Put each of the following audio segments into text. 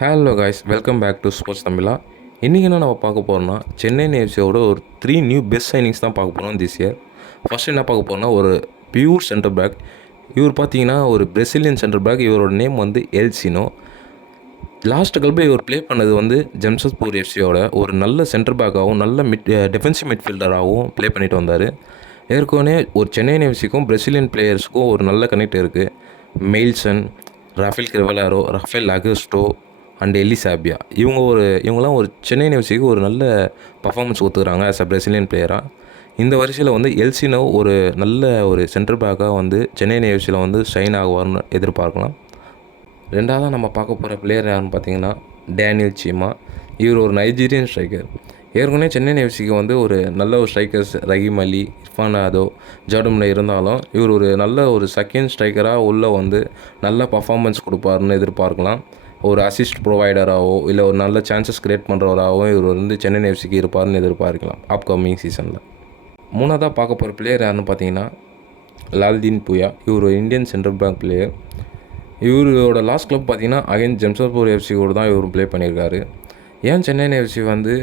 Hello guys, welcome back to sports Tamizha. இன்றைக்கி என்ன நம்ம பார்க்க போகிறோம்னா, சென்னை எஃப்சியோட ஒரு 3 நியூ பெஸ்ட் சைனிங்ஸ் தான் பார்க்க போகிறோம் திஸ் இயர். ஃபஸ்ட்டு என்ன பார்க்க போகிறோம்னா, ஒரு பியூர் சென்டர் பேக். இவர் பார்த்தீங்கன்னா ஒரு பிரசிலியன் சென்டர் பேக். இவரோட நேம் வந்து எல்சினோ. லாஸ்ட் கல்பில் இவர் ப்ளே பண்ணது வந்து ஜம்ஷெட்பூர் எஃப்சியோட ஒரு நல்ல சென்டர் பேக்காகவும் நல்ல டிஃபென்சிவ் மிட்ஃபீல்டராகவும் ப்ளே பண்ணிட்டு வந்தார். ஏற்கனவே ஒரு சென்னை எஃப்சிக்கும் பிரசிலியன் பிளேயர்ஸுக்கும் ஒரு நல்ல கனெக்ட் இருக்குது. Mailson, Rafael Crivellaro, Rafael Augusto and Eli Sabia இவங்களாம் ஒரு சென்னை எஃப்சிக்கு ஒரு நல்ல பர்ஃபார்மன்ஸ் கொடுத்துக்கிறாங்க ஆஸ் அ பிரசிலியன் பிளேயராக. இந்த வரிசையில் வந்து எல்சினோ ஒரு நல்ல ஒரு சென்டர் பேக்காக வந்து சென்னை எஃப்சியில் வந்து ஷைன் ஆகுவார்னு எதிர்பார்க்கலாம். ரெண்டாவதாக நம்ம பார்க்க போகிற பிளேயர் யாருன்னு பார்த்தீங்கன்னா டேனியல் சீமா. இவர் ஒரு நைஜீரியன் ஸ்ட்ரைக்கர். ஏற்கனவே சென்னை எஃப்சிக்கு வந்து ஒரு நல்ல ஒரு ஸ்ட்ரைக்கர்ஸ் ரஹீம் அலி, இர்ஃபான் அதோ, ஜாடுமுனை இருந்தாலும் இவர் ஒரு நல்ல ஒரு செகண்ட் ஸ்ட்ரைக்கராக உள்ளே வந்து நல்ல பர்ஃபார்மன்ஸ் கொடுப்பாருன்னு எதிர்பார்க்கலாம். ஒரு அசிஸ்ட் ப்ரொவைடராகவோ இல்லை ஒரு நல்ல சான்சஸ் க்ரியேட் பண்ணுறவராகவும் இவர் வந்து சென்னை எஃப்சிக்கு இருப்பார்னு எதிர்பார்க்கலாம் அப்கமிங் சீசனில். மூணாவதாக பார்க்க போகிற பிளேயர் யாருன்னு பார்த்தீங்கன்னா லால்தீன் புயா. இவர் ஒரு இந்தியன் சென்ட்ரல் பேங்க் பிளேயர். இவரோட லாஸ்ட் கிளப் பார்த்தீங்கன்னா அகைன் ஜம்ஷெட்பூர் எஃப்சி கூட தான் இவர் ப்ளே பண்ணியிருக்காரு. ஏன் சென்னை எஃப்சி வந்து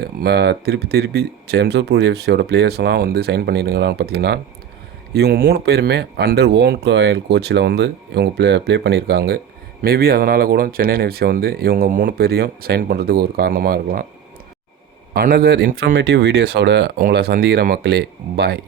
திருப்பி ஜம்ஷெட்பூர் எஃப்சியோட பிளேயர்ஸ்லாம் வந்து சைன் பண்ணியிருக்காங்கன்னு பார்த்தீங்கன்னா, இவங்க 3 பேருமே அண்டர் ஓன் கோச்சில் வந்து இவங்க ப்ளே பண்ணியிருக்காங்க. மேபி அதனால் கூட சென்னை எஃப்சி வந்து இவங்க 3 பேரையும் சைன் பண்ணுறதுக்கு ஒரு காரணமாக இருக்கலாம். அனதர் இன்ஃபர்மேட்டிவ் வீடியோஸோட உங்களை சந்திக்கிற மக்களே, பாய்.